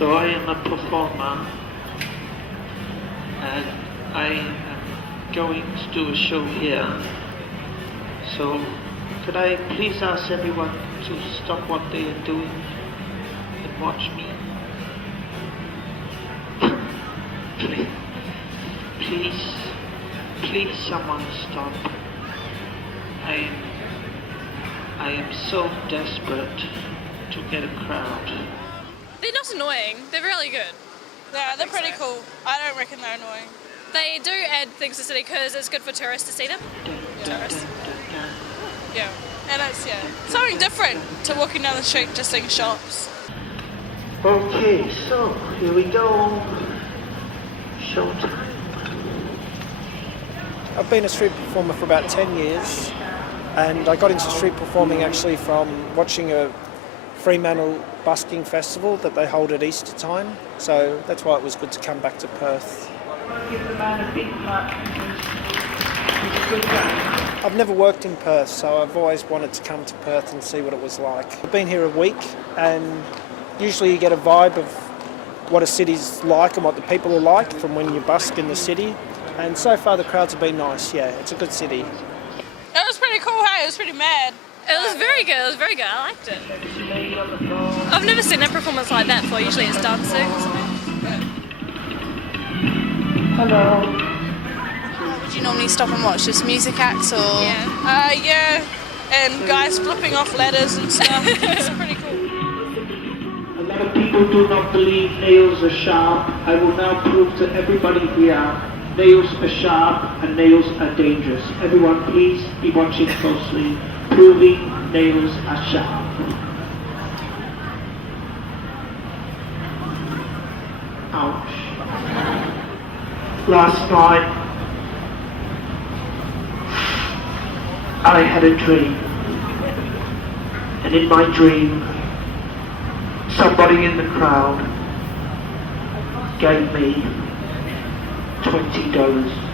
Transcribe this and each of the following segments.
So I am a performer and I am going to do a show here. So could I please ask everyone to stop what they are doing and watch me? Please someone stop. I am so desperate to get a crowd. They're not annoying, they're really good. Yeah, they're pretty cool. I don't reckon they're annoying. They do add things to the city because it's good for tourists to see them. Tourists. Yeah, and it's something different to walking down the street just seeing shops. Okay, so here we go. Showtime. I've been a street performer for about 10 years, and I got into street performing actually from watching a Fremantle busking festival that they hold at Easter time, so that's why it was good to come back to Perth. Give the man a big clap because he's a good guy. I've never worked in Perth, so I've always wanted to come to Perth and see what it was like. I've been here a week, and usually you get a vibe of what a city's like and what the people are like from when you busk in the city. And so far the crowds have been nice, yeah, it's a good city. It was pretty cool, hey? It was pretty mad. It was very good, I liked it. I've never seen a performance like that before, usually it's dancing. Hello. Would you normally stop and watch just music acts or? Yeah. Yeah, and guys flipping off ladders and stuff. It's pretty cool. A lot of people do not believe nails are sharp. I will now prove to everybody here, nails are sharp and nails are dangerous. Everyone please be watching closely. Proving nails are sharp. Ouch. Last night, I had a dream. And in my dream, somebody in the crowd gave me $20.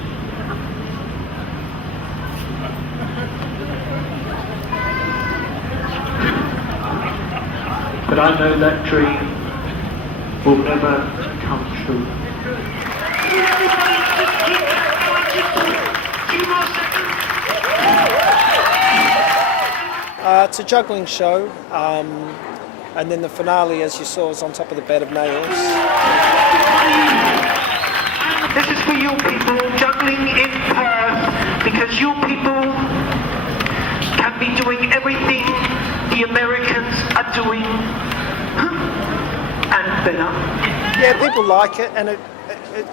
But I know that dream will never come true. It's a juggling show, and then the finale, as you saw, is on top of the bed of nails. This is for you people juggling in Perth, because you people can be doing everything the Americans are doing and better. Yeah, people like it, and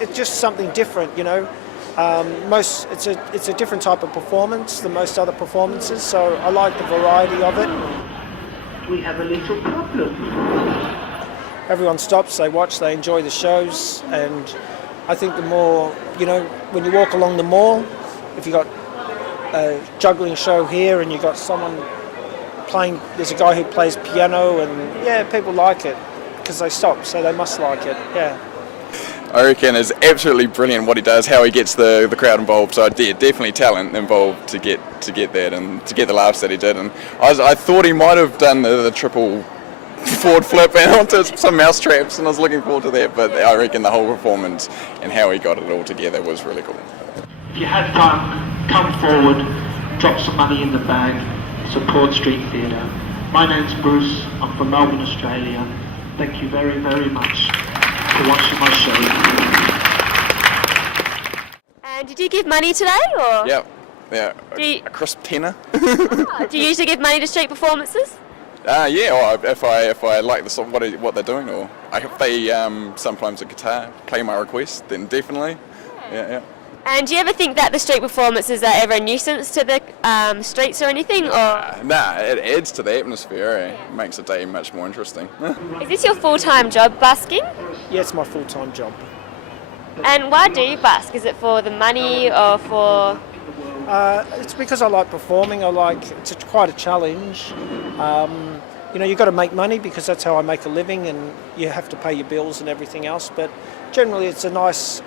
it's just something different, you know. It's a different type of performance than most other performances, so I like the variety of it. We have a little problem. Everyone stops, they watch, they enjoy the shows, and I think the more, you know, when you walk along the mall, if you've got a juggling show here and you've got someone playing, there's a guy who plays piano, and yeah, people like it because they stop, so they must like it, yeah. I reckon it's absolutely brilliant what he does, how he gets the crowd involved. So yeah, definitely talent involved to get that and to get the laughs that he did. And I thought he might have done the triple forward flip and onto some mouse traps, and I was looking forward to that. But I reckon the whole performance and how he got it all together was really cool. If you had fun, come forward, drop some money in the bag, support street theatre. My name's Bruce, I'm from Melbourne, Australia. Thank you very, very much for watching my show. And did you give money today, or? Yeah, a crisp tenner. Do you usually give money to street performances? Yeah, or if I like the song, what they're doing, or if they sometimes a guitar play my request, then definitely, yeah. And do you ever think that the street performances are ever a nuisance to the streets or anything, or? Nah, it adds to the atmosphere. It makes the day much more interesting. Is this your full-time job, busking? Yeah, it's my full-time job. And why do you busk? Is it for the money or for? It's because I like performing. It's quite a challenge. You know, you've got to make money because that's how I make a living, and you have to pay your bills and everything else. But generally, it's a nice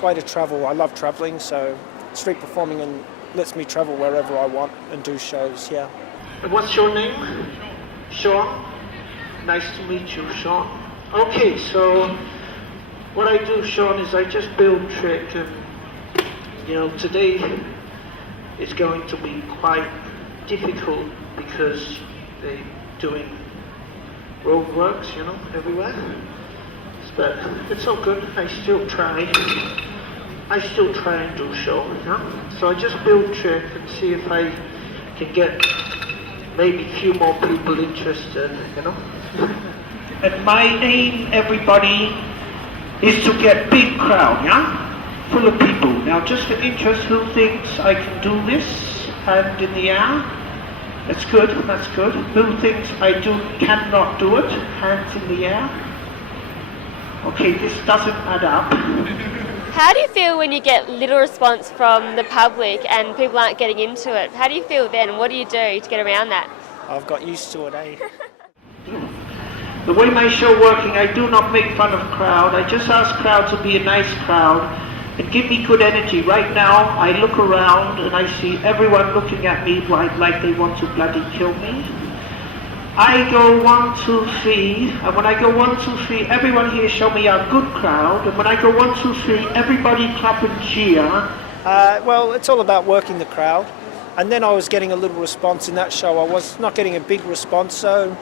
way to travel. I love travelling, so street performing lets me travel wherever I want and do shows. Yeah. What's your name? Sean. Nice to meet you, Sean. Okay, so what I do, Sean, is I just build trick, and today is going to be quite difficult because they're doing roadworks, everywhere. But it's all good. I still try and do show, So I just build trick and see if I can get maybe a few more people interested, And my aim, everybody, is to get big crowd, full of people. Now, just for interest, who thinks I can do this? Hand in the air. That's good. Who thinks I cannot do it? Hands in the air. Okay, this doesn't add up. How do you feel when you get little response from the public and people aren't getting into it? How do you feel then? What do you do to get around that? I've got used to it, The way my show working, I do not make fun of crowd. I just ask crowd to be a nice crowd and give me good energy. Right now, I look around and I see everyone looking at me like they want to bloody kill me. I go 1, 2, 3, and when I go 1, 2, 3, everyone here show me a good crowd, and when I go 1, 2, 3, everybody clap and cheer. Well, it's all about working the crowd, and then I was getting a little response in that show. I was not getting a big response, so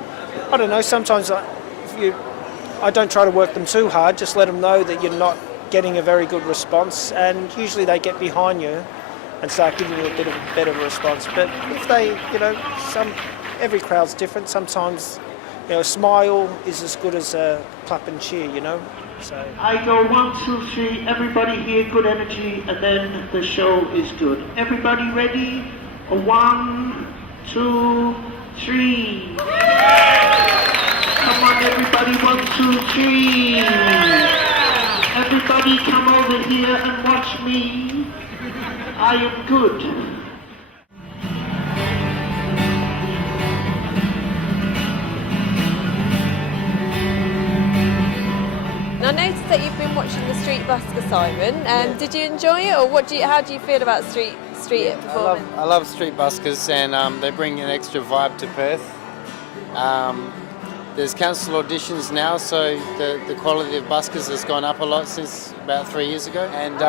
I don't know, sometimes I don't try to work them too hard, just let them know that you're not getting a very good response, and usually they get behind you and start giving you a bit of a better response. But if they, every crowd's different. Sometimes, a smile is as good as a clap and cheer, So I go 1, 2, 3, everybody here, good energy, and then the show is good. Everybody ready? 1, 2, 3. Come on, everybody, 1, 2, 3. Everybody come over here and watch me. I am good. I noticed that you've been watching the street busker, Simon. Did you enjoy it, or how do you feel about street performance? I love street buskers, and they bring an extra vibe to Perth. There's council auditions now, so the quality of buskers has gone up a lot since about 3 years ago. And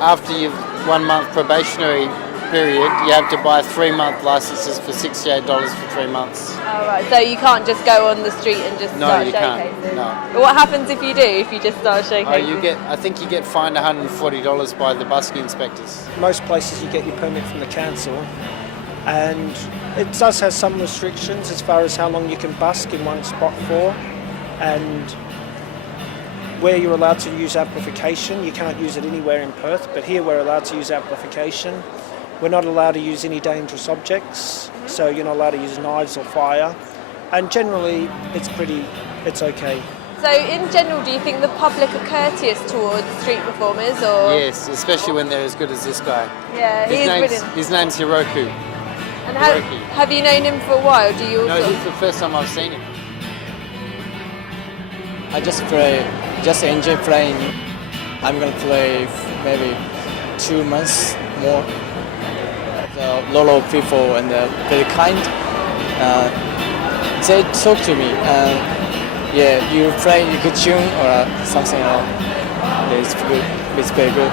after your 1 month probationary period, you have to buy 3-month licenses for $68 for 3 months. Oh, right. So you can't just go on the street and just start showcasing? Can't. No. But what happens if you do? If you just start showcasing? I think you get fined $140 by the busking inspectors. most places you get your permit from the council, and it does have some restrictions as far as how long you can busk in one spot for, and where you're allowed to use amplification. You can't use it anywhere in Perth, but here we're allowed to use amplification. We're not allowed to use any dangerous objects, so you're not allowed to use knives or fire, and generally it's okay. So in general, do you think the public are courteous towards street performers, or? Yes, especially when they're as good as this guy. Yeah, he is brilliant. His name's Hiroke. And have you known him for a while? Do you also? No, this is the first time I've seen him. I just enjoy playing. I'm gonna play maybe 2 months more. A lot of people and very kind. They talk to me. Yeah, you play a good tune or something else. It's good. It's very good.